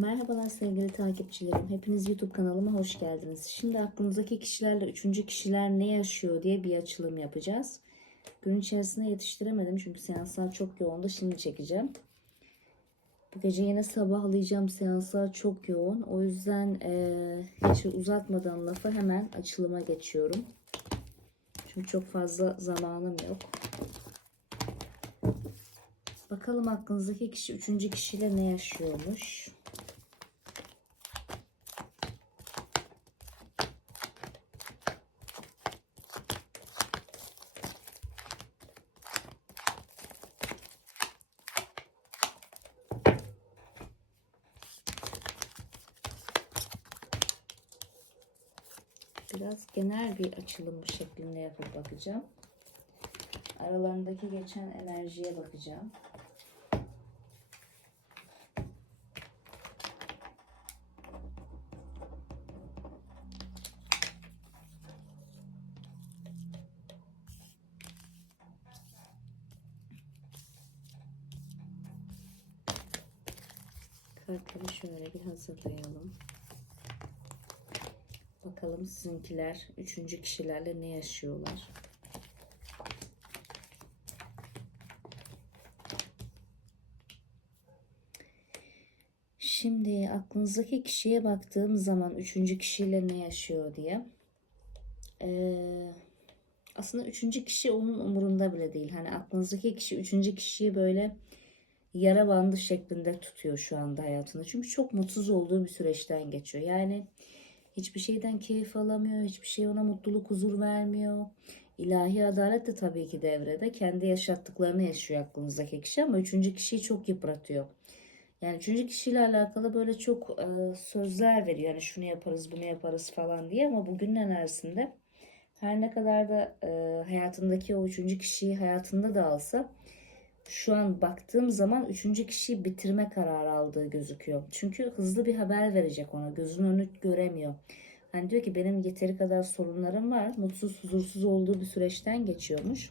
Merhabalar sevgili takipçilerim. Hepiniz YouTube kanalıma hoş geldiniz. Şimdi aklınızdaki kişilerle üçüncü kişiler ne yaşıyor diye bir açılım yapacağız. Gün içerisinde yetiştiremedim çünkü seanslar çok yoğundu. Şimdi çekeceğim. Bu gece yine sabahlayacağım. Seanslar çok yoğun. O yüzden eee, hiç uzatmadan lafı hemen açılıma geçiyorum. Çünkü çok fazla zamanım yok. Bakalım aklınızdaki kişi üçüncü kişiyle ne yaşıyormuş. Biraz genel bir açılım şeklinde yapıp bakacağım. Aralarındaki geçen enerjiye bakacağım. Kartları şöyle bir hazırlayalım. Bakalım sizinkiler üçüncü kişilerle ne yaşıyorlar. Şimdi aklınızdaki kişiye baktığım zaman üçüncü kişiyle ne yaşıyor diye. Ee, aslında üçüncü kişi onun umurunda bile değil. Hani aklınızdaki kişi üçüncü kişiyi böyle yara bandı şeklinde tutuyor şu anda hayatında. Çünkü çok mutsuz olduğu bir süreçten geçiyor. Yani hiçbir şeyden keyif alamıyor. Hiçbir şey ona mutluluk, huzur vermiyor. İlahi adalet de tabii ki devrede. Kendi yaşattıklarını yaşıyor aklınızdaki kişi ama üçüncü kişiyi çok yıpratıyor. Yani üçüncü kişiyle alakalı böyle çok e, sözler veriyor. Yani şunu yaparız, bunu yaparız falan diye ama bugünün enerjisinde her ne kadar da e, hayatındaki o üçüncü kişiyi hayatında da alsa şu an baktığım zaman üçüncü kişiyi bitirme kararı aldığı gözüküyor. Çünkü hızlı bir haber verecek ona. Gözünün önü göremiyor. Hani diyor ki benim yeteri kadar sorunlarım var. Mutsuz, huzursuz olduğu bir süreçten geçiyormuş.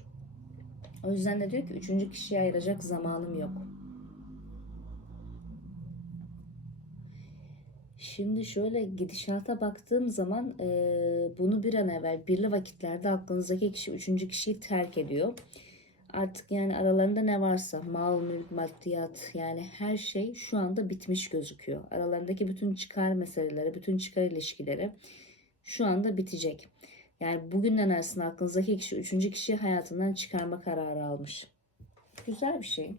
O yüzden de diyor ki üçüncü kişiye ayıracak zamanım yok. Şimdi şöyle gidişata baktığım zaman e, bunu bir an evvel birli vakitlerde aklınızdaki kişi üçüncü kişiyi terk ediyor. Artık yani aralarında ne varsa mal, mülk, maddiyat yani her şey şu anda bitmiş gözüküyor. Aralarındaki bütün çıkar meseleleri, bütün çıkar ilişkileri şu anda bitecek. Yani bugünden aslında aklınızdaki kişi üçüncü kişiyi hayatından çıkarma kararı almış. Güzel bir şey.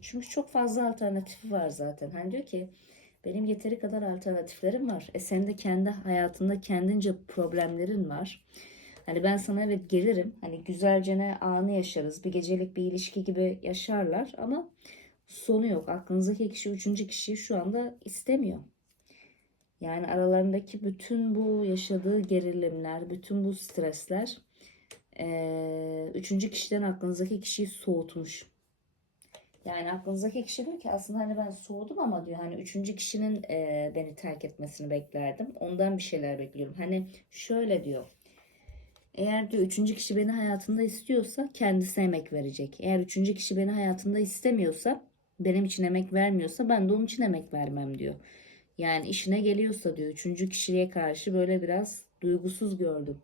Çünkü çok fazla alternatifi var zaten. Hani diyor ki benim yeteri kadar alternatiflerim var. E senin de kendi hayatında kendince problemlerin var. Hani ben sana evet gelirim. Hani güzelce ne anı yaşarız. Bir gecelik bir ilişki gibi yaşarlar ama sonu yok. Aklınızdaki kişi üçüncü kişiyi şu anda istemiyor. Yani aralarındaki bütün bu yaşadığı gerilimler, bütün bu stresler üçüncü kişiden aklınızdaki kişiyi soğutmuş. Yani aklınızdaki kişi diyor ki aslında hani ben soğudum ama diyor hani üçüncü kişinin eee, beni terk etmesini beklerdim. Ondan bir şeyler bekliyorum. Hani şöyle diyor. Eğer diyor üçüncü kişi beni hayatında istiyorsa kendisi emek verecek. Eğer üçüncü kişi beni hayatında istemiyorsa, benim için emek vermiyorsa ben de onun için emek vermem diyor. Yani işine geliyorsa diyor üçüncü kişiliğe karşı böyle biraz duygusuz gördüm.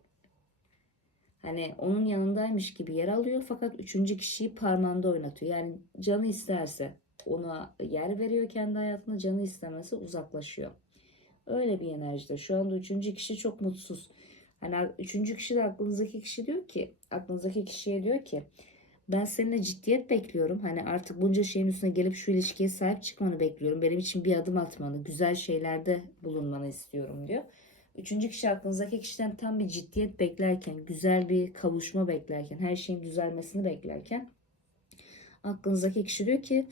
Hani onun yanındaymış gibi yer alıyor fakat üçüncü kişiyi parmağında oynatıyor. Yani canı isterse ona yer veriyor kendi hayatında, canı istemezse uzaklaşıyor. Öyle bir enerjide. Şu anda üçüncü kişi çok mutsuz. Hani üçüncü kişi de aklınızdaki kişi diyor ki, aklınızdaki kişiye diyor ki ben seninle ciddiyet bekliyorum. Hani artık bunca şeyin üstüne gelip şu ilişkiye sahip çıkmanı bekliyorum. Benim için bir adım atmanı, güzel şeylerde bulunmanı istiyorum diyor. Üçüncü kişi aklınızdaki kişiden tam bir ciddiyet beklerken, güzel bir kavuşma beklerken, her şeyin düzelmesini beklerken aklınızdaki kişi diyor ki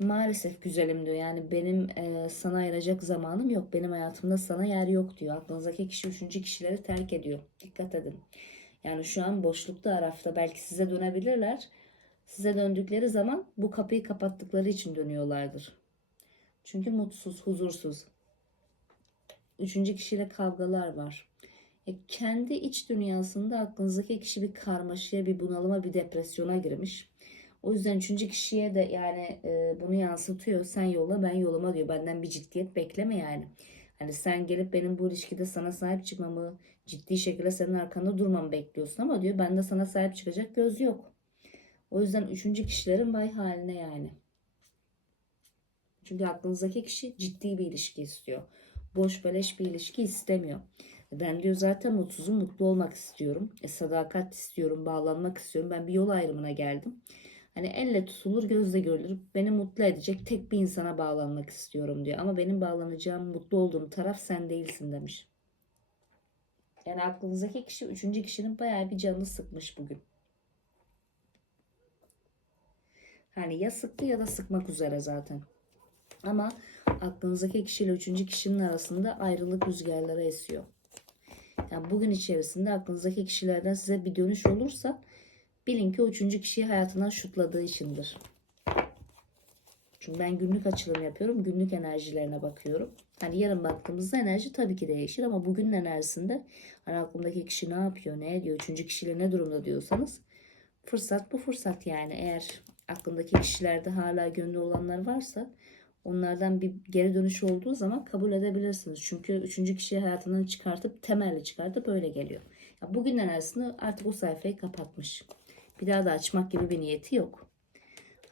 maalesef güzelim diyor. Yani benim e, sana ayıracak zamanım yok. Benim hayatımda sana yer yok diyor. Aklınızdaki kişi üçüncü kişileri terk ediyor. Dikkat edin. Yani şu an boşlukta arafta belki size dönebilirler. Size döndükleri zaman bu kapıyı kapattıkları için dönüyorlardır. Çünkü mutsuz, huzursuz. Üçüncü kişiyle kavgalar var. E, kendi iç dünyasında aklınızdaki kişi bir karmaşaya, bir bunalıma, bir depresyona girmiş. O yüzden üçüncü kişiye de yani e, bunu yansıtıyor. Sen yolla ben yoluma diyor. Benden bir ciddiyet bekleme yani. Hani sen gelip benim bu ilişkide sana sahip çıkmamı, ciddi şekilde senin arkanda durmamı bekliyorsun ama diyor bende sana sahip çıkacak göz yok. O yüzden üçüncü kişilerin vay haline yani. Çünkü aklınızdaki kişi ciddi bir ilişki istiyor. Boş beleş bir ilişki istemiyor. Ben diyor zaten mutsuzum, mutlu olmak istiyorum. E, sadakat istiyorum, bağlanmak istiyorum. Ben bir yol ayrımına geldim. Hani elle tutulur, gözle görülür. Beni mutlu edecek tek bir insana bağlanmak istiyorum diyor. Ama benim bağlanacağım, mutlu olduğum taraf sen değilsin demiş. Yani aklınızdaki kişi üçüncü kişinin bayağı bir canını sıkmış bugün. Hani ya sıktı ya da sıkmak üzere zaten. Ama aklınızdaki kişiyle üçüncü kişinin arasında ayrılık rüzgarları esiyor. Yani bugün içerisinde aklınızdaki kişilerden size bir dönüş olursa bilin ki üçüncü kişiyi hayatından şutladığı içindir. Çünkü ben günlük açılım yapıyorum. Günlük enerjilerine bakıyorum. Hani yarın baktığımızda enerji tabii ki değişir ama bugünün enerjisinde hani aklımdaki kişi ne yapıyor, ne ediyor, üçüncü kişiyle ne durumda diyorsanız fırsat bu fırsat yani. Eğer aklındaki kişilerde hala gönlü olanlar varsa onlardan bir geri dönüş olduğu zaman kabul edebilirsiniz. Çünkü üçüncü kişiyi hayatından çıkartıp temelli çıkartıp öyle geliyor. Ya bugün enerjisini artık o sayfayı kapatmış. Bir daha da açmak gibi bir niyeti yok.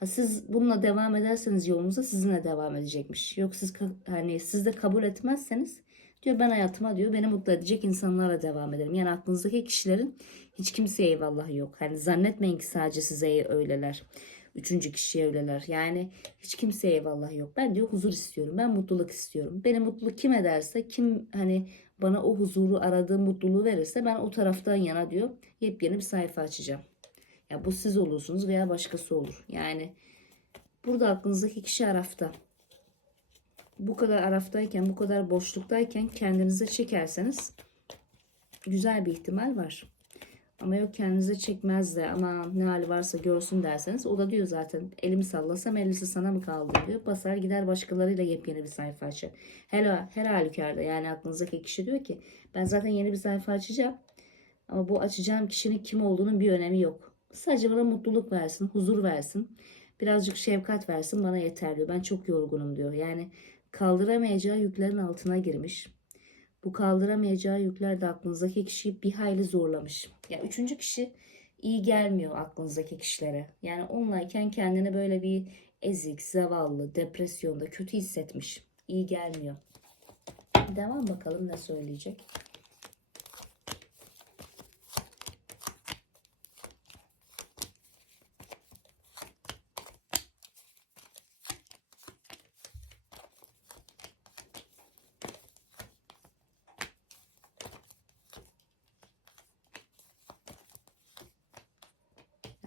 Ha siz bununla devam ederseniz yolunuza sizinle devam edecekmiş. Yok siz hani siz de kabul etmezseniz diyor ben hayatıma diyor beni mutlu edecek insanlarla devam ederim. Yani aklınızdaki kişilerin hiç kimseye eyvallahı yok. Hani zannetmeyin ki sadece size öyleler. Üçüncü kişiye öyleler. Yani hiç kimseye eyvallah yok. Ben diyor huzur istiyorum. Ben mutluluk istiyorum. Beni mutlu kim ederse kim hani bana o huzuru aradığı mutluluğu verirse ben o taraftan yana diyor yepyeni bir sayfa açacağım. Ya bu siz olursunuz veya başkası olur. Yani burada aklınızdaki kişi Araf'ta. Bu kadar Araf'tayken, bu kadar boşluktayken kendinize çekerseniz güzel bir ihtimal var. Ama yok kendinize çekmez de ama ne hali varsa görsün derseniz o da diyor zaten elimi sallasam ellisi sana mı kaldı diyor. Basar gider başkalarıyla yepyeni bir sayfa açar. Her, her halükarda yani aklınızdaki kişi diyor ki ben zaten yeni bir sayfa açacağım. Ama bu açacağım kişinin kim olduğunun bir önemi yok. Sadece bana mutluluk versin, huzur versin. Birazcık şefkat versin bana yeter diyor. Ben çok yorgunum diyor. Yani kaldıramayacağı yüklerin altına girmiş. Bu kaldıramayacağı yükler de aklınızdaki kişiyi bir hayli zorlamış. Ya üçüncü kişi iyi gelmiyor aklınızdaki kişilere. Yani onlayken kendini böyle bir ezik, zavallı, depresyonda kötü hissetmiş. İyi gelmiyor. Devam bakalım ne söyleyecek.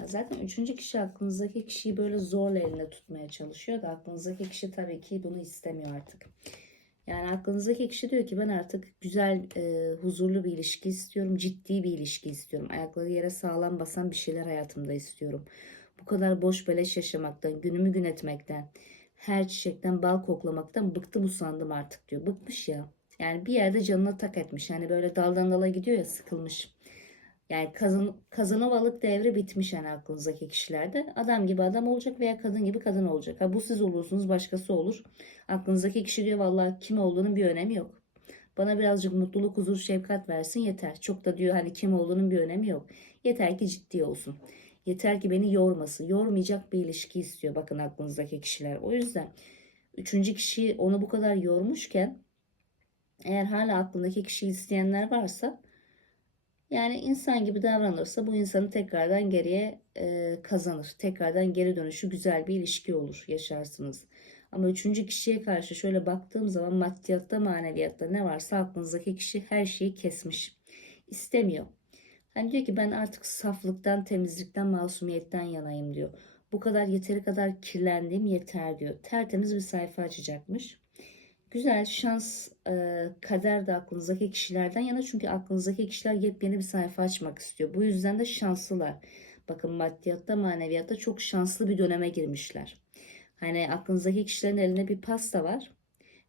Zaten üçüncü kişi aklınızdaki kişiyi böyle zorla elinde tutmaya çalışıyor da aklınızdaki kişi tabii ki bunu istemiyor artık. Yani aklınızdaki kişi diyor ki ben artık güzel, e, huzurlu bir ilişki istiyorum, ciddi bir ilişki istiyorum. Ayakları yere sağlam basan bir şeyler hayatımda istiyorum. Bu kadar boş beleş yaşamaktan, günümü gün etmekten, her çiçekten bal koklamaktan bıktım usandım artık diyor. Bıkmış ya. Yani bir yerde canına tak etmiş. Yani böyle daldan dala gidiyor ya sıkılmış. Yani kazan, kazanovalık devri bitmiş yani aklınızdaki kişilerde. Adam gibi adam olacak veya kadın gibi kadın olacak. Ha bu siz olursunuz başkası olur. Aklınızdaki kişi diyor vallahi kim olduğunun bir önemi yok. Bana birazcık mutluluk, huzur, şefkat versin yeter. Çok da diyor hani kim olduğunun bir önemi yok. Yeter ki ciddi olsun. Yeter ki beni yormasın. Yormayacak bir ilişki istiyor bakın aklınızdaki kişiler. O yüzden üçüncü kişi onu bu kadar yormuşken eğer hala aklındaki kişiyi isteyenler varsa yani insan gibi davranırsa bu insanı tekrardan geriye e, kazanır. Tekrardan geri dönüşü güzel bir ilişki olur, yaşarsınız. Ama üçüncü kişiye karşı şöyle baktığım zaman maddiyatta, maneviyatta ne varsa aklınızdaki kişi her şeyi kesmiş. İstemiyor. Hani diyor ki ben artık saflıktan, temizlikten, masumiyetten yanayım diyor. Bu kadar yeteri kadar kirlendiğim yeter diyor. Tertemiz bir sayfa açacakmış. Güzel şans e, kader de aklınızdaki kişilerden yana çünkü aklınızdaki kişiler yepyeni bir sayfa açmak istiyor. Bu yüzden de şanslılar. Bakın maddiyatta maneviyatta çok şanslı bir döneme girmişler. Hani aklınızdaki kişilerin elinde bir pasta var.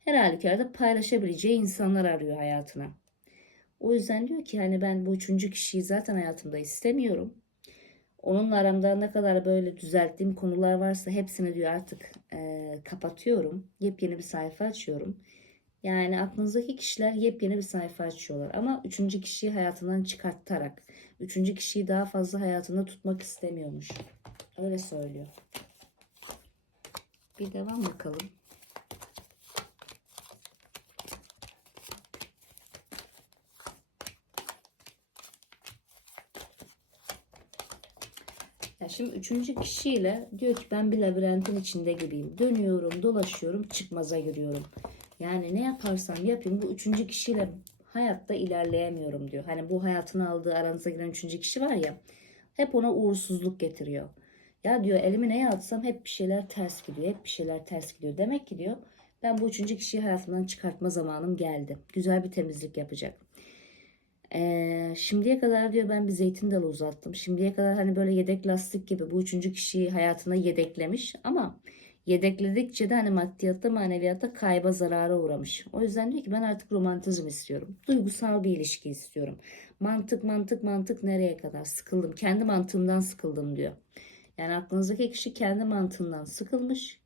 Her halükarda paylaşabileceği insanlar arıyor hayatına. O yüzden diyor ki hani ben bu üçüncü kişiyi zaten hayatımda istemiyorum. Onunla aramda ne kadar böyle düzelttiğim konular varsa hepsini diyor artık e, kapatıyorum. Yepyeni bir sayfa açıyorum. Yani aklınızdaki kişiler yepyeni bir sayfa açıyorlar. Ama üçüncü kişiyi hayatından çıkartarak, üçüncü kişiyi daha fazla hayatında tutmak istemiyormuş. Öyle söylüyor. Bir devam bakalım. Ya şimdi üçüncü kişiyle diyor ki ben bir labirentin içinde gibiyim. Dönüyorum, dolaşıyorum, çıkmaza giriyorum. Yani ne yaparsam yapayım bu üçüncü kişiyle hayatta ilerleyemiyorum diyor. Hani bu hayatın aldığı aranıza giren üçüncü kişi var ya hep ona uğursuzluk getiriyor. Ya diyor elimi neye atsam hep bir şeyler ters gidiyor. Hep bir şeyler ters gidiyor. Demek ki diyor ben bu üçüncü kişiyi hayatımdan çıkartma zamanım geldi. Güzel bir temizlik yapacak. Ee, şimdiye kadar diyor ben bir zeytin dalı uzattım. Şimdiye kadar hani böyle yedek lastik gibi bu üçüncü kişiyi hayatına yedeklemiş ama yedekledikçe de hani maddiyatta maneviyatta kayba zarara uğramış. O yüzden diyor ki ben artık romantizm istiyorum. Duygusal bir ilişki istiyorum. Mantık mantık mantık nereye kadar sıkıldım. Kendi mantığımdan sıkıldım diyor. Yani aklınızdaki kişi kendi mantığından sıkılmış.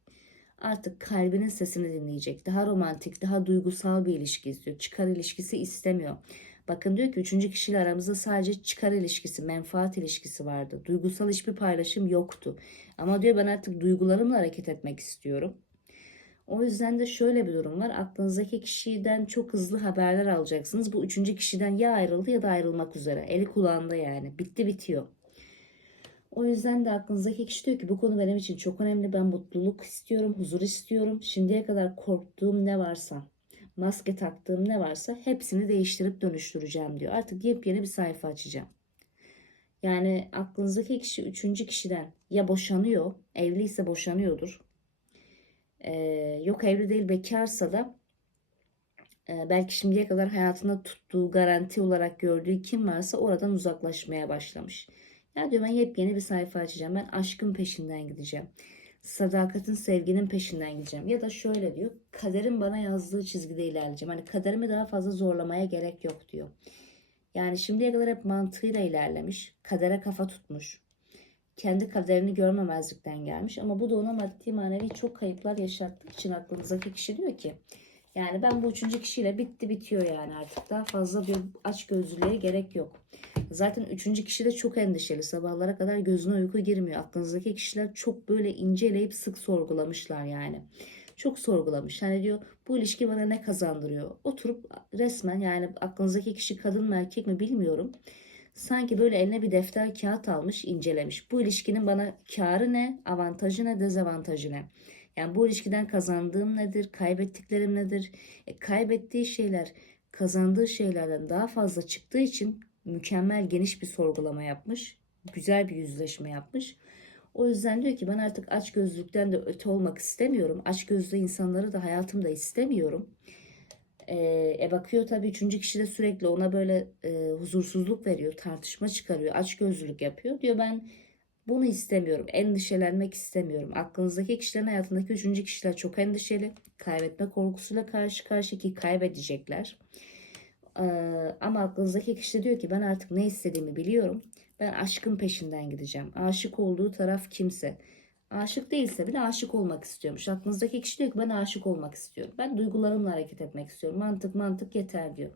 Artık kalbinin sesini dinleyecek. Daha romantik, daha duygusal bir ilişki istiyor. Çıkar ilişkisi istemiyor. Bakın diyor ki üçüncü kişiyle aramızda sadece çıkar ilişkisi, menfaat ilişkisi vardı. Duygusal hiçbir paylaşım yoktu. Ama diyor ben artık duygularımla hareket etmek istiyorum. O yüzden de şöyle bir durum var. Aklınızdaki kişiden çok hızlı haberler alacaksınız. Bu üçüncü kişiden ya ayrıldı ya da ayrılmak üzere. Eli kulağında yani. Bitti bitiyor. O yüzden de aklınızdaki kişi diyor ki bu konu benim için çok önemli. Ben mutluluk istiyorum, huzur istiyorum. Şimdiye kadar korktuğum ne varsa, maske taktığım ne varsa hepsini değiştirip dönüştüreceğim diyor. Artık yepyeni bir sayfa açacağım. Yani aklınızdaki kişi üçüncü kişiden ya boşanıyor, evliyse boşanıyordur. Ee, yok evli değil bekarsa da e, belki şimdiye kadar hayatında tuttuğu garanti olarak gördüğü kim varsa oradan uzaklaşmaya başlamış. Ya diyor ben yepyeni bir sayfa açacağım. Ben aşkın peşinden gideceğim. Sadakatin, sevginin peşinden gideceğim. Ya da şöyle diyor. Kaderin bana yazdığı çizgide ilerleyeceğim. Hani kaderimi daha fazla zorlamaya gerek yok diyor. Yani şimdiye kadar hep mantığıyla ilerlemiş. Kadere kafa tutmuş. Kendi kaderini görmemezlikten gelmiş. Ama bu da ona maddi manevi çok kayıplar yaşattığı için aklınızdaki kişi diyor ki yani ben bu üçüncü kişiyle bitti bitiyor yani artık. Daha fazla bir aç gözlülüğe gerek yok. Zaten üçüncü kişi de çok endişeli. Sabahlara kadar gözüne uyku girmiyor. Aklınızdaki kişiler çok böyle inceleyip sık sorgulamışlar yani. Çok sorgulamış. Hani diyor bu ilişki bana ne kazandırıyor? Oturup resmen yani aklınızdaki kişi kadın mı erkek mi bilmiyorum. Sanki böyle eline bir defter kağıt almış incelemiş. Bu ilişkinin bana karı ne, avantajı ne, dezavantajı ne? Yani bu ilişkiden kazandığım nedir, kaybettiklerim nedir? E, kaybettiği şeyler kazandığı şeylerden daha fazla çıktığı için mükemmel geniş bir sorgulama yapmış. Güzel bir yüzleşme yapmış. O yüzden diyor ki ben artık aç gözlükten de öte olmak istemiyorum. Aç gözlü insanları da hayatımda istemiyorum. Ee, e bakıyor tabii üçüncü kişi de sürekli ona böyle e, huzursuzluk veriyor, tartışma çıkarıyor, aç gözlülük yapıyor. Diyor ben bunu istemiyorum, endişelenmek istemiyorum. Aklınızdaki kişilerin hayatındaki üçüncü kişiler çok endişeli. Kaybetme korkusuyla karşı karşıya ki kaybedecekler. Ee, ama aklınızdaki kişi de diyor ki ben artık ne istediğimi biliyorum. Ben aşkın peşinden gideceğim. Aşık olduğu taraf kimse. Aşık değilse bile aşık olmak istiyormuş. Aklınızdaki kişi diyor ki ben aşık olmak istiyorum. Ben duygularımla hareket etmek istiyorum. Mantık mantık yeter diyor.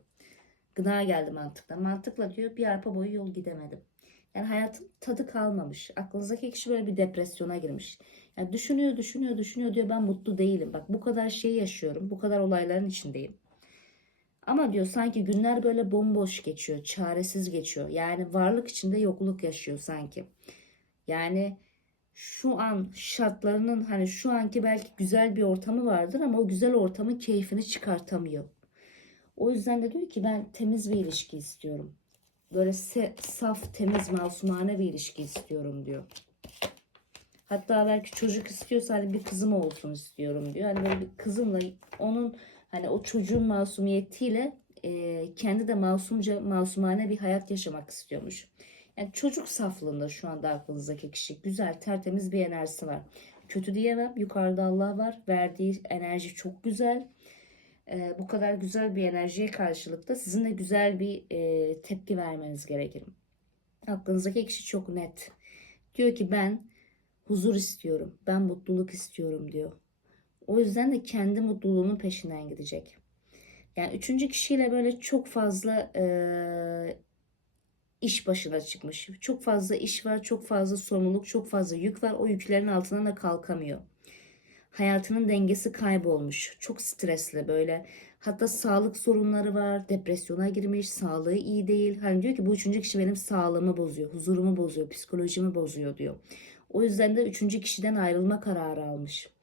Gına geldi mantıkla. Mantıkla diyor bir arpa boyu yol gidemedim. Yani hayatın tadı kalmamış. Aklınızdaki kişi böyle bir depresyona girmiş. Yani düşünüyor, düşünüyor, düşünüyor diyor ben mutlu değilim. Bak bu kadar şey yaşıyorum. Bu kadar olayların içindeyim. Ama diyor sanki günler böyle bomboş geçiyor, çaresiz geçiyor. Yani varlık içinde yokluk yaşıyor sanki. Yani şu an şartlarının hani şu anki belki güzel bir ortamı vardır ama o güzel ortamın keyfini çıkartamıyor. O yüzden de diyor ki ben temiz bir ilişki istiyorum. Böyle saf, temiz, masumane bir ilişki istiyorum diyor. Hatta belki çocuk istiyorsa hani bir kızım olsun istiyorum diyor. Hani böyle bir kızımla onun hani o çocuğun masumiyetiyle e, kendi de masumca, masumane bir hayat yaşamak istiyormuş. Yani çocuk saflığında şu anda aklınızdaki kişi. Güzel, tertemiz bir enerjisi var. Kötü diyemem. Yukarıda Allah var. Verdiği enerji çok güzel. E, bu kadar güzel bir enerjiye karşılık da sizin de güzel bir e, tepki vermeniz gerekir. Aklınızdaki kişi çok net. Diyor ki ben huzur istiyorum. Ben mutluluk istiyorum diyor. O yüzden de kendi mutluluğunun peşinden gidecek. Yani üçüncü kişiyle böyle çok fazla eee, iş başına çıkmış. Çok fazla iş var, çok fazla sorumluluk, çok fazla yük var. O yüklerin altından da kalkamıyor. Hayatının dengesi kaybolmuş. Çok stresli böyle. Hatta sağlık sorunları var. Depresyona girmiş. Sağlığı iyi değil. Hani diyor ki bu üçüncü kişi benim sağlığımı bozuyor. Huzurumu bozuyor. Psikolojimi bozuyor diyor. O yüzden de üçüncü kişiden ayrılma kararı almış.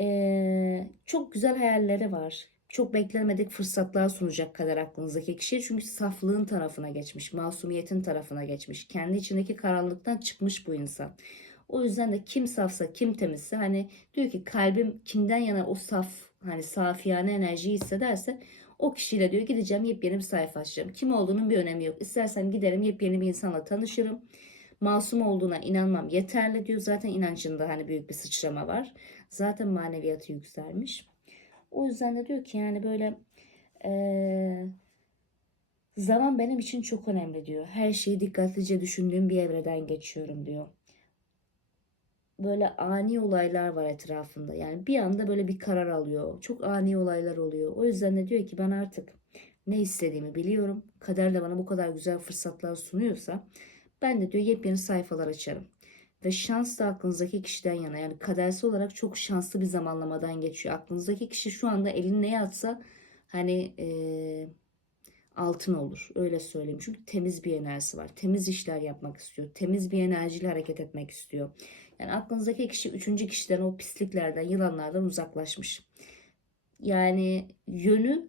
Ee, çok güzel hayalleri var. Çok beklemedik fırsatlar sunacak kadar aklınızdaki kişi. Çünkü saflığın tarafına geçmiş, masumiyetin tarafına geçmiş. Kendi içindeki karanlıktan çıkmış bu insan. O yüzden de kim safsa, kim temizse hani diyor ki kalbim kimden yana o saf, hani safiyane enerjiyi hissederse o kişiyle diyor gideceğim yepyeni bir sayfa açacağım. Kim olduğunun bir önemi yok. İstersem giderim yepyeni bir insanla tanışırım. Masum olduğuna inanmam yeterli diyor. Zaten inancında hani büyük bir sıçrama var. Zaten maneviyatı yükselmiş. O yüzden de diyor ki yani böyle eee, zaman benim için çok önemli diyor. Her şeyi dikkatlice düşündüğüm bir evreden geçiyorum diyor. Böyle ani olaylar var etrafında. Yani bir anda böyle bir karar alıyor. Çok ani olaylar oluyor. O yüzden de diyor ki ben artık ne istediğimi biliyorum. Kader de bana bu kadar güzel fırsatlar sunuyorsa ben de diyor yepyeni sayfalar açarım. Ve şans da aklınızdaki kişiden yana. Yani kadersel olarak çok şanslı bir zamanlamadan geçiyor. Aklınızdaki kişi şu anda elini neye atsa hani eee, altın olur. Öyle söyleyeyim. Çünkü temiz bir enerjisi var. Temiz işler yapmak istiyor. Temiz bir enerjiyle hareket etmek istiyor. Yani aklınızdaki kişi üçüncü kişiden o pisliklerden, yılanlardan uzaklaşmış. Yani yönü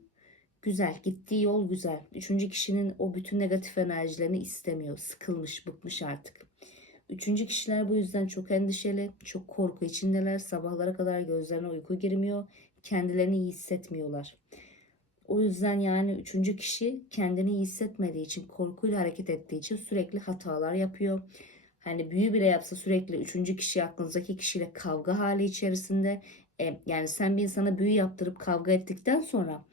güzel. Gittiği yol güzel. Üçüncü kişinin o bütün negatif enerjilerini istemiyor. Sıkılmış, bıkmış artık. Üçüncü kişiler bu yüzden çok endişeli, çok korku içindeler. Sabahlara kadar gözlerine uyku girmiyor. Kendilerini iyi hissetmiyorlar. O yüzden yani üçüncü kişi kendini iyi hissetmediği için, korkuyla hareket ettiği için sürekli hatalar yapıyor. Hani büyü bile yapsa sürekli üçüncü kişi aklınızdaki kişiyle kavga hali içerisinde. E, yani sen bir insana büyü yaptırıp kavga ettikten sonra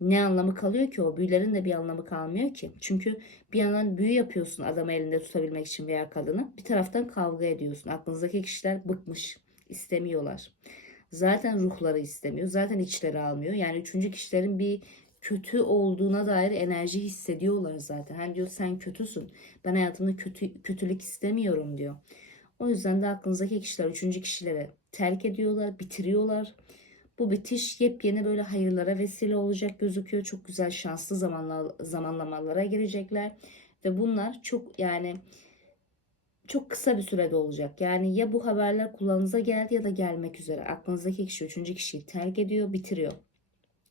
ne anlamı kalıyor ki o büyülerin de bir anlamı kalmıyor ki. Çünkü bir yandan büyü yapıyorsun adamı elinde tutabilmek için veya kadını. Bir taraftan kavga ediyorsun. Aklınızdaki kişiler bıkmış, istemiyorlar. Zaten ruhları istemiyor. Zaten içleri almıyor. Yani üçüncü kişilerin bir kötü olduğuna dair enerji hissediyorlar zaten. Hani diyor sen kötüsün. Ben hayatımda kötü, kötülük istemiyorum diyor. O yüzden de aklınızdaki kişiler üçüncü kişileri terk ediyorlar, bitiriyorlar. Bu bitiş yepyeni böyle hayırlara vesile olacak gözüküyor. Çok güzel şanslı zamanla, zamanlamalara girecekler. Ve bunlar çok yani çok kısa bir sürede olacak. Yani ya bu haberler kulağınıza geldi ya da gelmek üzere. Aklınızdaki kişi üçüncü kişiyi terk ediyor, bitiriyor.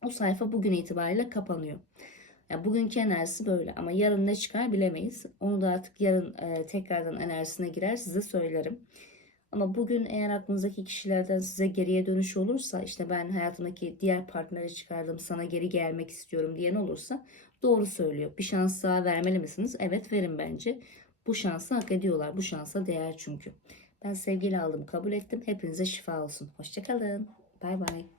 O sayfa bugün itibariyle kapanıyor. Yani bugünkü enerjisi böyle ama yarın ne çıkar bilemeyiz. Onu da artık yarın e, tekrardan enerjisine girer size söylerim. Ama bugün eğer aklınızdaki kişilerden size geriye dönüş olursa işte ben hayatımdaki diğer partneri çıkardım sana geri gelmek istiyorum diyen olursa doğru söylüyor. Bir şans daha vermeli misiniz? Evet verin bence. Bu şansı hak ediyorlar. Bu şansa değer çünkü. Ben sevgiyle aldım kabul ettim. Hepinize şifa olsun. Hoşçakalın. Bay bay.